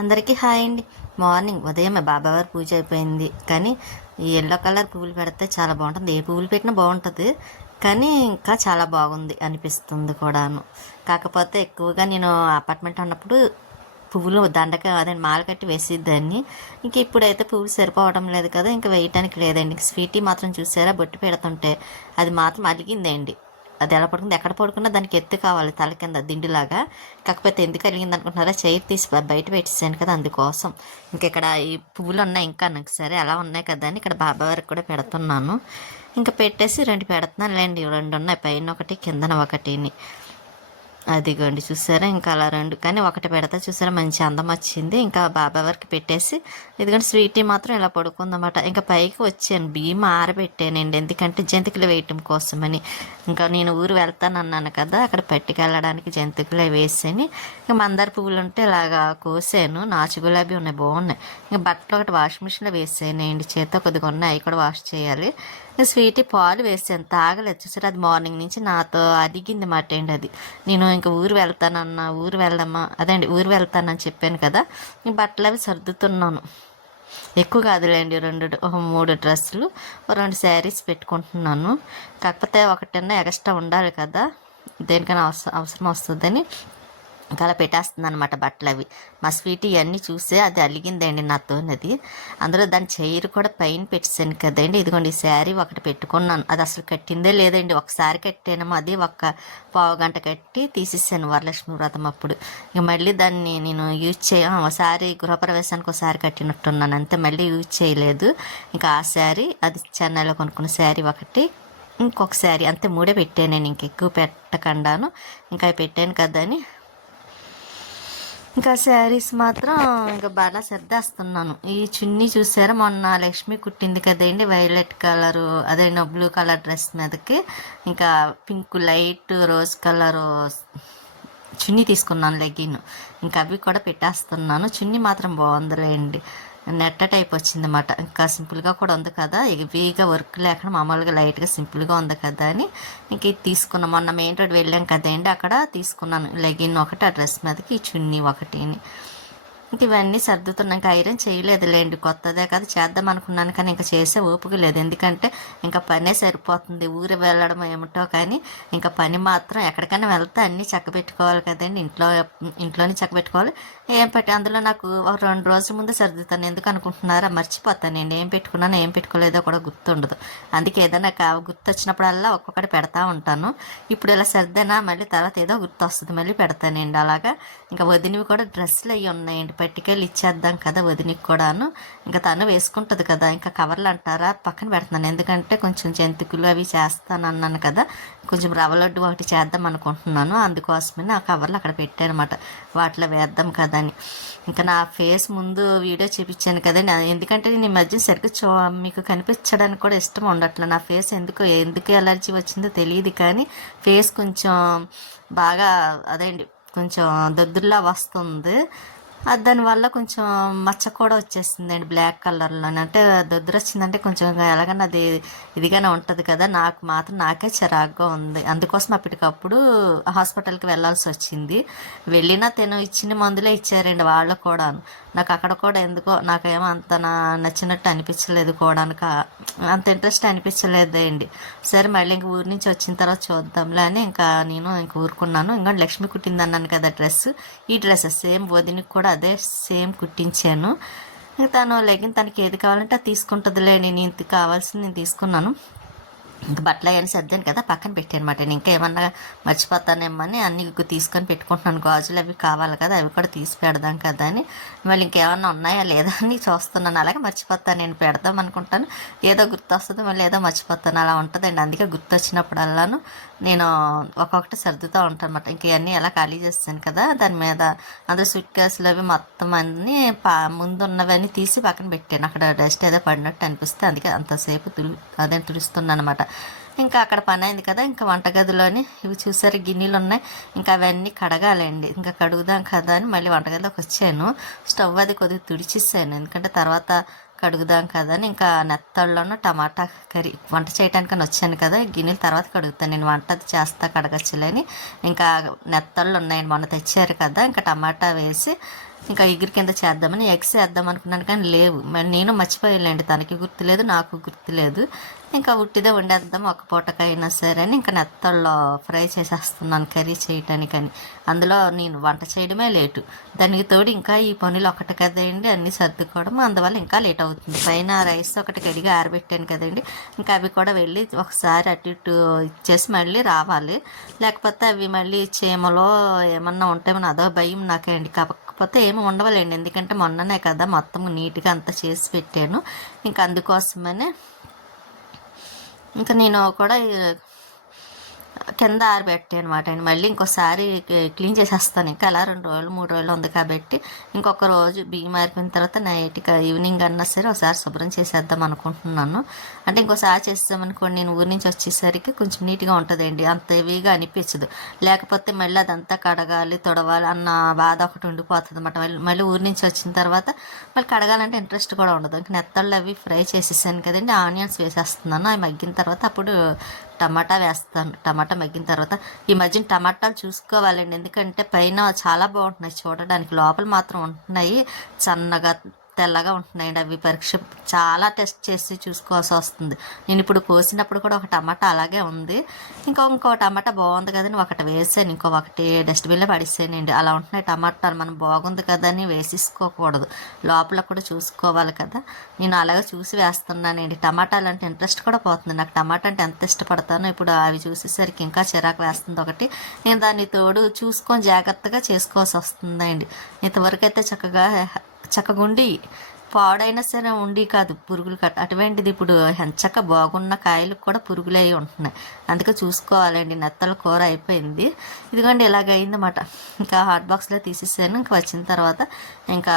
అందరికీ హాయ్ అండి. మార్నింగ్ ఉదయమే బాబావారి పూజ అయిపోయింది. కానీ ఈ ఎల్లో కలర్ పువ్వులు పెడితే చాలా బాగుంటుంది. ఏ పువ్వులు పెట్టినా బాగుంటుంది. కానీ ఇంకా చాలా బాగుంది అనిపిస్తుంది కూడాను. కాకపోతే ఎక్కువగా నేను అపార్ట్మెంట్ ఉన్నప్పుడు పువ్వులు దండక అదే మాల కట్టి వేసిద్దాన్ని ఇంక ఇప్పుడైతే పువ్వులు సరిపోవడం లేదు కదా ఇంకా వేయటానికి లేదండి. స్వీటీ మాత్రం చూసారా? బొట్టు పెడుతుంటే. అది మాత్రం అలిగిందండి. అది ఎలా పడుకుంది ఎక్కడ పడుకున్నా దానికి ఎత్తు కావాలి తల కింద దిండులాగా. కాకపోతే ఎందుకు కలిగింది అనుకుంటున్నారా? చైర్ తీసి బయట పెట్టేసాను కదా అందుకోసం. ఇంక ఇక్కడ ఈ పువ్వులు ఉన్నాయి ఇంకా నాకు సరే అలా ఉన్నాయి కదా అని ఇక్కడ బాబా వారికి కూడా పెడుతున్నాను. ఇంకా పెట్టేసి రెండు పెడుతున్నాను లేండి రెండు ఉన్నాయి. పైన ఒకటి కిందన ఒకటిని. అదిగోండి చూసారా? ఇంకా అలా రెండు కానీ ఒకటి పెడతా చూసారా? మంచి అందం వచ్చింది. ఇంకా బాబా వారికి పెట్టేసి ఇదిగోండి స్వీటీ మాత్రం ఇలా పడుకుందన్నమాట. ఇంకా పైకి వచ్చాను బియ్యం ఆరబెట్టానండి ఎందుకంటే జంతికలు వేయటం కోసమని. ఇంకా నేను ఊరు వెళ్తానన్నాను కదా అక్కడ పట్టుకెళ్ళడానికి జంతికలు వేసాను. ఇంకా మందార పువ్వులు ఉంటే ఇలాగా కోసాను. నాచు గులాబీ ఉన్నాయి బాగున్నాయి. ఇంకా బట్టలు ఒకటి వాషింగ్ మిషన్లో వేసానండి. చేత కొద్దిగా ఉన్నాయి అవి కూడా వాష్ చేయాలి. స్వీటీ పాలు వేసాను తాగలేదు. చూసారు అది మార్నింగ్ నుంచి నాతో అడిగింది మాట ఏంటి అది. నేను ఇంకా ఊరు వెళ్తానన్నా ఊరు వెళ్దామా? అదే అండి ఊరు వెళ్తానని చెప్పాను కదా. ఈ బట్టలు అవి సర్దుతున్నాను. ఎక్కువ కాదులేండి రెండు మూడు డ్రెస్సులు రెండు శారీస్ పెట్టుకుంటున్నాను. కాకపోతే ఒకటన్నా ఎక్స్ట్రా ఉండాలి కదా. దేనికైనా అవసరం అవసరం వస్తుందని ఇంకా అలా పెట్టేస్తుంది అనమాట బట్టలు అవి మా స్వీట్ ఇవన్నీ చూసే అది అలిగిందండి నాతో అది అందులో దాని చైర్ కూడా పైన పెట్టేసాను కదండి. ఇదిగోండి ఈ శారీ ఒకటి పెట్టుకున్నాను. అది అసలు కట్టిందే లేదండి. ఒకసారి కట్టాను అది ఒక పావు గంట కట్టి తీసేసాను వరలక్ష్మి వ్రతం అప్పుడు. ఇక మళ్ళీ దాన్ని నేను యూజ్ చేయ ఒకసారి గృహప్రవేశానికి ఒకసారి కట్టినట్టున్నాను. అంతే మళ్ళీ యూజ్ చేయలేదు. ఇంకా ఆ శారీ అది చెన్నైలో కొనుక్కున్న శారీ ఒకటి ఇంకొక శారీ అంతే మూడే పెట్టాను నేను. ఇంక ఎక్కువ పెట్టకుండాను. ఇంకా అవి పెట్టాను కదా అని ఇంకా శారీస్ మాత్రం ఇంకా బాగా సర్దేస్తున్నాను. ఈ చున్నీ చూసారా? మొన్న లక్ష్మి కుట్టింది కదండి వైలెట్ కలరు అదే బ్లూ కలర్ డ్రెస్ మీదకి. ఇంకా పింక్ లైట్ రోజ్ కలరు చున్నీ తీసుకున్నాను లెగిన్ ఇంకా అవి కూడా పెట్టేస్తున్నాను. చున్నీ మాత్రం బాగుందిలేండి. నెట్ట టైప్ వచ్చిందన్నమాట. ఇంకా సింపుల్గా కూడా ఉంది కదా. హెవీగా వర్క్ లేకుండా మామూలుగా లైట్గా సింపుల్గా ఉంది కదా అని ఇంక ఇది తీసుకున్నాం. మొన్న మెయిన్ రోడ్ వెళ్ళాం కదండి. అక్కడ తీసుకున్నాను. లెగిన్ ఒకటి ఆ డ్రెస్ మీదకి చున్నీ ఒకటిని ఇంక ఇవన్నీ సర్దుతున్నాక ఐరన్ చేయలేదులేండి కొత్తదే కదా చేద్దాం అనుకున్నాను కానీ ఇంకా చేసే ఓపిక లేదు. ఎందుకంటే ఇంకా పనే సరిపోతుంది. ఊరు వెళ్ళడం ఏమిటో కానీ ఇంకా పని మాత్రం ఎక్కడికైనా వెళ్తే అన్నీ చక్కబెట్టుకోవాలి కదండి. ఇంట్లో ఇంట్లోనే చక్కబెట్టుకోవాలి. ఏం పెట్టి అందులో నాకు ఒక రెండు రోజుల ముందు సర్దుతాను. ఎందుకు అనుకుంటున్నారా? మర్చిపోతానండి. ఏం పెట్టుకున్నాను ఏం పెట్టుకోలేదో కూడా గుర్తుండదు. అందుకే ఏదైనా కా గుర్తు వచ్చినప్పుడల్లా ఒక్కొక్కటి పెడతా ఉంటాను. ఇప్పుడు ఇలా సర్దేనా? మళ్ళీ తర్వాత ఏదో గుర్తు వస్తుంది మళ్ళీ పెడతానండి. అలాగా. ఇంకా వదినవి కూడా డ్రెస్సులు అవి ఉన్నాయండి. పట్టుకెళ్ళి ఇచ్చేద్దాం కదా వదినికి కూడాను. ఇంకా తను వేసుకుంటుంది కదా ఇంకా కవర్లు అంటారా? పక్కన పెడుతున్నాను. ఎందుకంటే కొంచెం జంతికలు అవి చేస్తాను అన్నాను కదా. కొంచెం రవ్వ లడ్డు ఒకటి చేద్దాం అనుకుంటున్నాను. అందుకోసమని ఆ కవర్లు అక్కడ పెట్టాను అనమాట వాటిలో వేద్దాం కదా అని. ఇంకా నా ఫేస్ ముందు వీడియో చూపించాను కదండి. ఎందుకంటే నేను ఈ మధ్య సరిగ్గా చూ మీకు కనిపించడానికి కూడా ఇష్టం ఉండట్లే నా ఫేస్ ఎందుకు ఎందుకు ఎలర్జీ వచ్చిందో తెలియదు కానీ ఫేస్ కొంచెం బాగా అదేండి కొంచెం దద్దుల్లా వస్తుంది. దానివల్ల కొంచెం మచ్చ కూడా వచ్చేసిందండి బ్లాక్ కలర్లో అంటే దొద్దురు వచ్చిందంటే కొంచెం ఎలాగన్నా అది ఇదిగానే ఉంటుంది కదా. నాకు మాత్రం నాకే చిరాగ్గా ఉంది. అందుకోసం అప్పటికప్పుడు హాస్పిటల్కి వెళ్ళాల్సి వచ్చింది. వెళ్ళినా తిను ఇచ్చిన మందులే ఇచ్చారండి వాళ్ళు కూడా నాకు అక్కడ కూడా ఎందుకో నాకేమో అంత నా నచ్చినట్టు అనిపించలేదు కూడా అంత ఇంట్రెస్ట్ అనిపించలేదండి సరే మళ్ళీ ఇంక ఊరి నుంచి వచ్చిన తర్వాత చూద్దాంలే అని ఇంకా నేను ఇంక ఊరుకున్నాను. ఇంకా లక్ష్మి కుట్టింది అన్నాను కదా డ్రెస్. ఈ డ్రెస్ సేమ్ వదినికి కూడా అదే సేమ్ కుట్టించాను. ఇంకా తను లెగిన్ తనకి ఏది కావాలంటే అది తీసుకుంటుందిలే నేను ఇంత కావాల్సింది నేను తీసుకున్నాను. ఇంకా బట్టలు అవన్నీ సర్దాను కదా పక్కన పెట్టాను అనమాట నేను ఇంకా ఏమన్నా మర్చిపోతానేమో అని అన్ని తీసుకొని పెట్టుకుంటున్నాను. గాజులు అవి కావాలి కదా అవి కూడా తీసి పెడదాం కదా అని. మళ్ళీ ఇంకేమన్నా ఉన్నాయా లేదా అని చూస్తున్నాను. అలాగే మర్చిపోతాను. నేను పెడదాం అనుకుంటాను. ఏదో గుర్తు వస్తుంది మళ్ళీ ఏదో మర్చిపోతాను. అలా ఉంటుందండి. అందుకే గుర్తు వచ్చినప్పుడల్లాను నేను ఒక్కొక్కటి సర్దుతూ ఉంటాను అనమాట ఇంక ఇవన్నీ ఎలా ఖాళీ చేస్తాను కదా దాని మీద అందులో స్విట్ కేసులు అవి మొత్తం అన్నీ పా ముందు ఉన్నవన్నీ తీసి పక్కన పెట్టాను. అక్కడ డస్ట్ ఏదో పడినట్టు అనిపిస్తే అందుకే అంతసేపు తులు అదే తుడుస్తున్నాను అనమాట ఇంకా అక్కడ పని అయింది కదా ఇంకా వంటగదిలోని ఇవి చూసారు గిన్నెలు ఉన్నాయి. ఇంకా అవన్నీ కడగాలండి. ఇంకా కడుగుదాం కదా అని మళ్ళీ వంటగదిలోకి వచ్చాను. స్టవ్ అది కొద్దిగా తుడిచిస్తాను ఎందుకంటే తర్వాత కడుగుదాం కదా అని ఇంకా నెత్తళ్ళను టమాటా కర్రీ వంట చేయడానికని వచ్చాను కదా. గిన్నెలు తర్వాత కడుగుతాను. నేను వంట అది చేస్తా కడగచ్చులేని ఇంకా నెత్తళ్ళు ఉన్నాయండి మొన్న తెచ్చారు కదా. ఇంకా టమాటా వేసి ఇంకా ఎగిరి కింద చేద్దామని ఎగ్స్ వేద్దాం అనుకున్నాను కానీ లేవు. నేను మర్చిపోయాలండి తనకి గుర్తులేదు నాకు గుర్తులేదు. ఇంకా ఉట్టిదే వండేద్దాం ఒక పూటకైనా సరే అని ఇంకా నెత్తల్లో ఫ్రై చేసేస్తున్నాను కర్రీ చేయటానికని. అందులో నేను వంట చేయడమే లేటు. దానికి తోడు ఇంకా ఈ పనులు ఒకటి కదండి అన్నీ సర్దుకోవడం. అందువల్ల ఇంకా లేట్ అవుతుంది. పైన రైస్ ఒకటి కడిగి ఆరబెట్టాను కదండి. ఇంకా అవి కూడా వెళ్ళి ఒకసారి అటు ఇటు ఇచ్చేసి మళ్ళీ రావాలి. లేకపోతే అవి మళ్ళీ చీమలో ఏమన్నా ఉంటే అదో భయం నాకండి కాకపోతే ఏమి ఉండవలేండి. ఎందుకంటే మొన్ననే కదా మొత్తం నీట్గా అంతా చేసి పెట్టాను. ఇంకా అందుకోసమనే ఇంకా నేను కూడా కింద ఆరబెట్టాను అనమాట అండి. మళ్ళీ ఇంకోసారి క్లీన్ చేసేస్తాను. ఇంకా అలా రెండు రోజులు మూడు రోజులు ఉంది కాబట్టి ఇంకొక రోజు బియ్యం ఆరిపోయిన తర్వాత నైట్గా ఈవినింగ్ అన్నా సరే ఒకసారి శుభ్రం చేసేద్దాం అనుకుంటున్నాను. అంటే ఇంకోసారి చేసేద్దామనుకోండి నేను ఊరి నుంచి వచ్చేసరికి కొంచెం నీట్గా ఉంటుందండి. అంత హెవీగా అనిపించదు. లేకపోతే మళ్ళీ అదంతా కడగాలి తొడవాలి అన్న బాధ ఒకటి ఉండిపోతుంది అనమాట మళ్ళీ మళ్ళీ ఊరి నుంచి వచ్చిన తర్వాత మళ్ళీ కడగాలంటే ఇంట్రెస్ట్ కూడా ఉండదు. ఇంకా నెత్తళ్ళు అవి ఫ్రై చేసేసాను కదండి ఆనియన్స్ వేసేస్తున్నాను. అవి మగ్గిన తర్వాత అప్పుడు టమాటా వేస్తాను టమాటా మగ్గిన తర్వాత ఈ మధ్యన టమాటాలు చూసుకోవాలండి. ఎందుకంటే పైన చాలా బాగుంటున్నాయి చూడడానికి. లోపల మాత్రం ఉంటున్నాయి. సన్నగా తెల్లగా ఉంటున్నాయండి అవి. పరీక్ష చాలా టెస్ట్ చేసి చూసుకోవాల్సి వస్తుంది. నేను ఇప్పుడు కోసినప్పుడు కూడా ఒక టమాటా అలాగే ఉంది. ఇంకా ఇంకో టమాటా బాగుంది కదని ఒకటి వేసాను. ఇంకో ఒకటి డస్ట్బిన్లో పడిసానండి. అలా ఉంటున్నాయి టమాటాలు. మనం బాగుంది కదా అని వేసేసుకోకూడదు. లోపల కూడా చూసుకోవాలి కదా. నేను అలాగే చూసి వేస్తున్నానండి. టమాటాలు అంటే ఇంట్రెస్ట్ కూడా పోతుంది. నాకు టమాటా అంటే ఎంత ఇష్టపడతానో ఇప్పుడు అవి చూసేసరికి ఇంకా చిరాకు వేస్తుంది ఒకటి. నేను దాన్ని తోడు చూసుకొని జాగ్రత్తగా చేసుకోవాల్సి వస్తుందండి. ఇంతవరకు అయితే చక్కగా చక్కగా ఉండి పాడైనా సరే ఉండి కాదు పురుగులు కట్ట అటువంటిది ఇప్పుడు ఎంచక్క బాగున్న కాయలకు కూడా పురుగులు అయి ఉంటున్నాయి. అందుకే చూసుకోవాలండి నెత్తల కూర అయిపోయింది. ఇదిగోండి ఇలాగైందన్నమాట. ఇంకా హాట్ బాక్స్లో తీసేసాను. ఇంకా వచ్చిన తర్వాత ఇంకా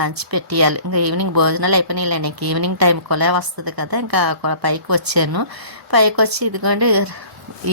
లంచ్ పెట్టేయాలి. ఇంకా ఈవినింగ్ భోజనాలు అయిపోయినాయిలేండి. ఇంక ఈవినింగ్ టైం కొలే వస్తుంది కదా ఇంకా పైకి వచ్చాను. పైకి వచ్చి ఇదిగోండి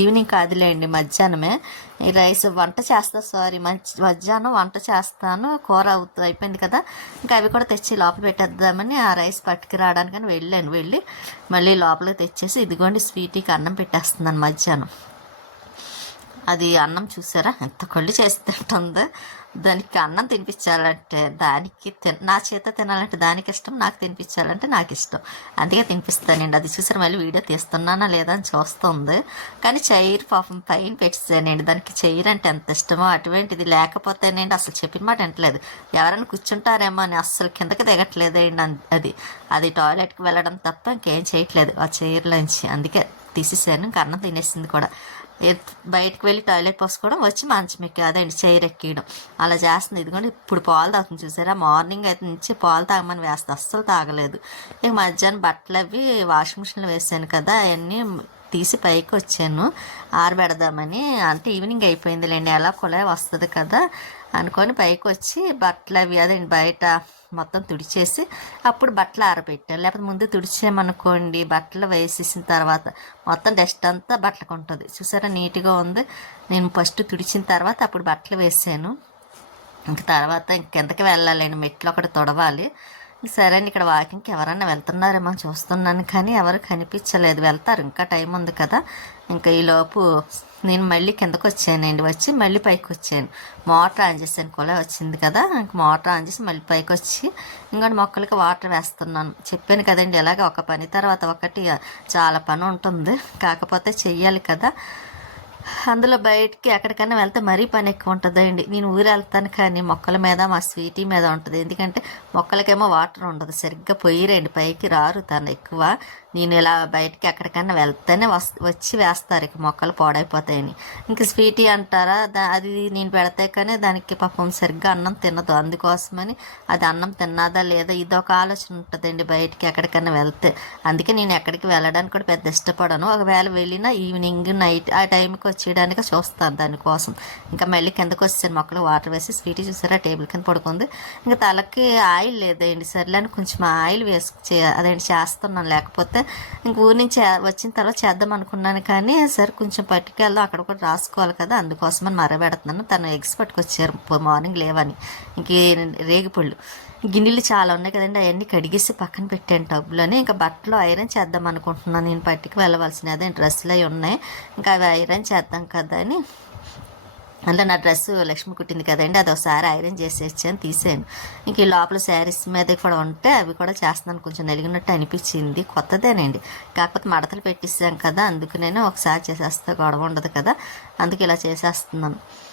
ఈవినింగ్ కాదులేండి మధ్యాహ్నమే. ఈ రైస్ వంట చేస్తా సారీ మంచి మధ్యాహ్నం వంట చేస్తాను. కూర అవుతుంది అయిపోయింది కదా. ఇంకా అవి కూడా తెచ్చి లోపల పెట్టేద్దామని ఆ రైస్ పట్టుకురావడానికని వెళ్ళాను. వెళ్ళి మళ్ళీ లోపలికి తెచ్చేసి ఇదిగోండి స్వీటీకి అన్నం పెట్టేస్తున్నాను మధ్యాహ్నం. అది అన్నం చూసారా? ఎంత కళ్ళు చేసి తింటుందో దానికి అన్నం తినిపించాలంటే దానికి తిన నా చేత తినాలంటే దానికి ఇష్టం నాకు తినిపించాలంటే నాకు ఇష్టం. అందుకే తినిపిస్తానండి. అది చూసారు మళ్ళీ వీడియో తీస్తున్నానా లేదా అని చూస్తుంది. కానీ చైర్ పాపం పైన పెట్టేసానండి. దానికి చైర్ అంటే ఎంత ఇష్టమో అటువంటిది. లేకపోతేనండి అసలు చెప్పిన మాట వింటలేదు ఎవరైనా కూర్చుంటారేమో అని అస్సలు కిందకి దిగట్లేదండి అది. అది టాయిలెట్కి వెళ్ళడం తప్ప ఇంకేం చేయట్లేదు. ఆ చైర్లోంచి అందుకే తీసేసాను. ఇంకా అన్నం తినేసింది కూడా. బయటకు వెళ్ళి టాయిలెట్ పోసుకోవడం వచ్చి మంచం ఎక్కి అదండి చైర్ ఎక్కియడం. అలా చేస్తుంది. ఇదిగోండి ఇప్పుడు పాలు తాగుతుంది చూసారా? మార్నింగ్ అయితే నుంచి పాలు తాగమని వేస్తే. అస్సలు తాగలేదు. ఇక మధ్యాహ్నం బట్టలు అవి వాషింగ్ మిషన్లో వేసాను కదా అవన్నీ తీసి పైకి వచ్చాను. ఆరబెడదామని. అంటే ఈవినింగ్ అయిపోయిందిలేండి. ఎలా కొలే వస్తుంది కదా? అనుకొని పైకి వచ్చి బట్టలు అవి అదేంటి బయట మొత్తం తుడిచేసి అప్పుడు బట్టలు ఆరబెట్టాను. లేకపోతే ముందు తుడిచామనుకోండి బట్టలు వేసేసిన తర్వాత మొత్తం డస్ట్ అంతా బట్టలకు ఉంటుంది. చూసారా నీట్గా ఉంది. నేను ఫస్ట్ తుడిచిన తర్వాత అప్పుడు బట్టలు వేసాను. ఇంక తర్వాత ఇంకెంతకి వెళ్ళాలండి మెట్లు ఒకటి తొడవాలి. సరే అండి ఇక్కడ వాకింగ్కి ఎవరన్నా వెళ్తున్నారేమో చూస్తున్నాను కానీ ఎవరు కనిపించలేదు. వెళ్తారు. ఇంకా టైం ఉంది కదా. ఇంకా ఈలోపు నేను మళ్ళీ కిందకు వచ్చానండి. వచ్చి మళ్ళీ పైకి వచ్చాను. మోటార్ ఆన్ చేశాను కూడా వచ్చింది కదా. ఇంక మోటార్ ఆన్ చేసి మళ్ళీ పైకి వచ్చి ఇంకోటి మొక్కలకి వాటర్ వేస్తున్నాను. చెప్పాను కదండి ఇలాగ ఒక పని తర్వాత ఒకటి చాలా పని ఉంటుంది. కాకపోతే చెయ్యాలి కదా. అందులో బయటికి ఎక్కడికైనా వెళ్తే మరీ పని ఎక్కువ ఉంటుందండి. నేను ఊరు వెళ్తాను కానీ మొక్కల మీద మా స్వీటీ మీద ఉంటుంది. ఎందుకంటే మొక్కలకేమో వాటర్ ఉండదు. సరిగ్గా పొయ్యిరండి పైకి రారు తను ఎక్కువ. నేను ఇలా బయటికి ఎక్కడికైనా వెళ్తేనే వస్ వచ్చి వేస్తారు. ఇక మొక్కలు పాడైపోతాయని. ఇంక స్వీటీ అంటారా? దా- అది నేను పెడితే కానీ దానికి పాపం సరిగ్గా అన్నం తినదు. అందుకోసమని అది అన్నం తిన్నదా లేదా ఇదొక ఆలోచన ఉంటుందండి బయటికి ఎక్కడికైనా వెళ్తే. అందుకే నేను ఎక్కడికి వెళ్ళడానికి కూడా పెద్ద ఇష్టపడను. ఒకవేళ వెళ్ళినా ఈవినింగ్ నైట్ ఆ టైంకి చేయడానికి చూస్తాను దానికోసం. ఇంకా మళ్ళీ కిందకు వచ్చాను మొక్కలు వాటర్ వేసి స్వీటీ చూసారా? టేబుల్ కింద పడుకుంది. ఇంకా తలకి ఆయిల్ లేదండి సర్లే అని కొంచెం ఆయిల్ వేసి చే అదేంటి చేస్తున్నాను. లేకపోతే ఇంక ఊరి నుంచి వచ్చిన తర్వాత చేద్దాం అనుకున్నాను కానీ సరే కొంచెం పట్టుకెళ్దాం. అక్కడ కూడా రాసుకోవాలి కదా. అందుకోసమని మరబెడుతున్నాను. తను ఎగ్స్ పట్టుకొచ్చారు. మార్నింగ్ లేవని. ఇంక రేగిపళ్ళు గిన్నెలు చాలా ఉన్నాయి కదండి. అవన్నీ కడిగేసి పక్కన పెట్టాను టబ్లోని. ఇంకా బట్టలు ఐరన్ చేద్దాం అనుకుంటున్నాను. నేను పట్టుకు వెళ్ళవలసిన అదే డ్రెస్సులు అవి ఉన్నాయి. ఇంకా అవి ఐరన్ చేద్దాం కదా అని. అందులో నా డ్రెస్ లక్ష్మి కుట్టింది కదండి అది ఒకసారి ఐరన్ చేసేసాను తీసాను. ఇంక ఈ లోపల శారీస్ మీద కూడా ఉంటే అవి కూడా చేస్తున్నాను కొంచెం నలిగినట్టు అనిపించింది. కొత్తదేనండి. కాకపోతే మడతలు పెట్టిస్తాం కదా అందుకు నేను ఒకసారి చేసేస్తే గొడవ ఉండదు కదా అందుకు ఇలా చేసేస్తున్నాను.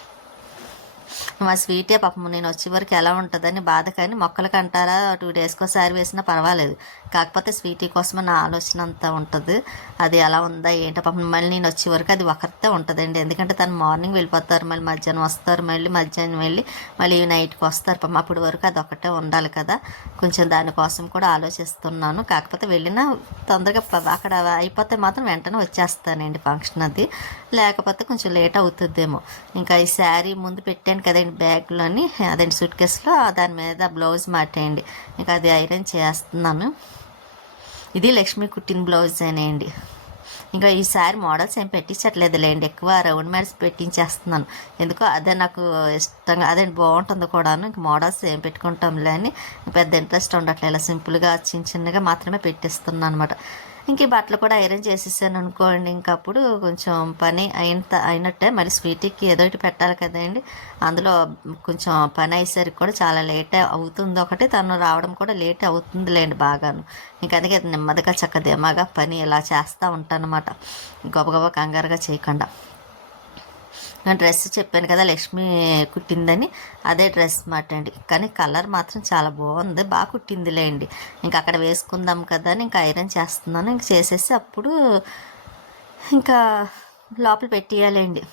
మా స్వీటే పాపం నేను వచ్చే వరకు ఎలా ఉంటుందని బాధ కానీ మొక్కలకి అంటారా టూ డేస్కి ఒకసారి వేసినా పర్వాలేదు. కాకపోతే స్వీటీ కోసం నా ఆలోచన అంతా ఉంటుంది. అది ఎలా ఉందా ఏంటో పాపం మళ్ళీ నేను వచ్చే వరకు అది ఒకరితే ఉంటుందండి. ఎందుకంటే తను మార్నింగ్ వెళ్ళిపోతారు మళ్ళీ మధ్యాహ్నం వస్తారు మళ్ళీ మధ్యాహ్నం వెళ్ళి మళ్ళీ నైట్కి వస్తారు పాపం. అప్పటి వరకు అది ఒకటే ఉండాలి కదా. కొంచెం దానికోసం కూడా ఆలోచిస్తున్నాను. కాకపోతే వెళ్ళినా తొందరగా ప- అక్కడ అయిపోతే మాత్రం వెంటనే వచ్చేస్తానండి ఫంక్షన్ అది. లేకపోతే కొంచెం లేట్ అవుతుందేమో. ఇంకా ఈ శారీ ముందు పెట్టాను కదండి బ్యాగ్లోని అదండి సూట్ కేసులో దాని మీద బ్లౌజ్ మాటేయండి. ఇంకా అది ఐరన్ చేస్తున్నాను ఇది లక్ష్మి కుట్టిన బ్లౌజ్ అనేయండి. ఇంకా ఈసారి మోడల్స్ ఏం పెట్టించట్లేదు లేండి ఎక్కువ రౌండ్ మ్యాట్స్ పెట్టించేస్తున్నాను. ఎందుకో అదే నాకు ఇష్టంగా అదే బాగుంటుంది కూడాను. ఇంక మోడల్స్ ఏం పెట్టుకుంటాంలే అని పెద్ద ఇంట్రెస్ట్ ఉండట్లేదు. ఇలా సింపుల్గా చిన్న చిన్నగా మాత్రమే పెట్టిస్తున్నాను అనమాట ఇంక ఈ బట్టలు కూడా ఐరన్ చేసేసాను అనుకోండి. ఇంకప్పుడు కొంచెం పని అయిన అయినట్టే మరి స్వీట్కి ఏదో ఒకటి పెట్టాలి కదండి. అందులో కొంచెం పని అయ్యేసరికి కూడా చాలా లేట్ అవుతుంది. ఒకటి తను రావడం కూడా లేట్ అవుతుంది లేండి బాగాను. ఇంక అందుకే నెమ్మదిగా చక్కదేమాగా పని ఇలా చేస్తూ ఉంటానమాట గొప్ప గొప్ప కంగారుగా చేయకుండా. డ్రెస్ చెప్పాను కదా లక్ష్మి కుట్టిందని అదే డ్రెస్ మాట అండి. కానీ కలర్ మాత్రం చాలా బాగుంది బాగా కుట్టిందిలేండి ఇంకా అక్కడ వేసుకుందాం కదా అని ఇంకా ఐరన్ చేస్తున్నాను ఇంక చేసేసి అప్పుడు ఇంకా లోపల పెట్టేయాలండి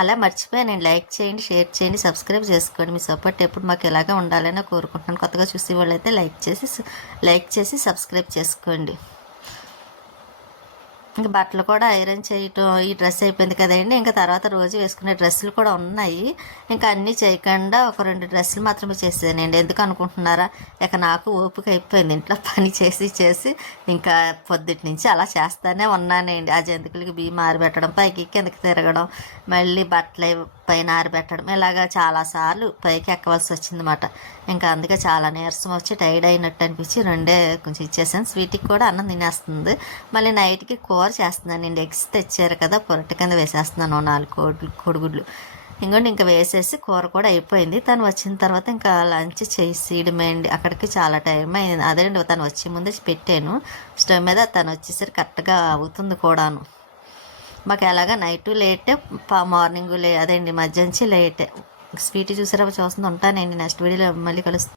అలా మర్చిపోయానండి లైక్ చేయండి షేర్ చేయండి సబ్స్క్రైబ్ చేసుకోండి. మీ సపోర్ట్ ఎప్పుడు మాకు ఎలాగే ఉండాలని కోరుకుంటున్నాను. కొత్తగా చూసే వాళ్ళైతే లైక్ చేసి లైక్ చేసి సబ్స్క్రైబ్ చేసుకోండి. ఇంకా బట్టలు కూడా ఐరన్ చేయటం ఈ డ్రెస్ అయిపోయింది కదండి. ఇంకా తర్వాత రోజు వేసుకునే డ్రెస్సులు కూడా ఉన్నాయి. ఇంకా అన్నీ చేయకుండా ఒక రెండు డ్రెస్సులు మాత్రమే చేసానండి ఎందుకు అనుకుంటున్నారా? ఇక నాకు ఓపిక అయిపోయింది. ఇంట్లో పని చేసి చేసి ఇంకా పొద్దుటి నుంచి అలా చేస్తానే ఉన్నానండి. ఆ జంతికలకి బియ్యం ఆరబెట్టడం పైకి కిందకి తిరగడం మళ్ళీ బట్టలు పైన ఆరబెట్టడం. ఇలాగా చాలాసార్లు పైకి ఎక్కవలసి వచ్చిందన్నమాట. ఇంకా అందుకే చాలా నీరసం వచ్చి టైర్డ్ అయినట్టు అనిపించి రెండే కొంచెం ఇచ్చేసాను. స్వీట్కి కూడా అన్నం తినేస్తుంది. మళ్ళీ నైట్కి కూర చేస్తున్నానండి ఎగ్స్ తెచ్చారు కదా పొరటి కింద వేసేస్తున్నాను. నాలుగు కోడి కోడిగుడ్లు. ఇంకోటి ఇంకా వేసేసి కూర కూడా అయిపోయింది. తను వచ్చిన తర్వాత ఇంకా లంచ్ చేసేయడమే అండి అక్కడికి చాలా టైం అయింది. అదేండి తను వచ్చే ముందే పెట్టాను. స్టవ్ మీద తను వచ్చేసరికి కరెక్ట్గా అవుతుంది కూడాను. మాకు ఎలాగా నైట్ లేటే మార్నింగ్ లే అదేండి మధ్యాహ్నం నుంచి లేటే. స్వీట్ చూసారా చూస్తుంది ఉంటానండి నెక్స్ట్ వీడియోలో మళ్ళీ కలుస్తాను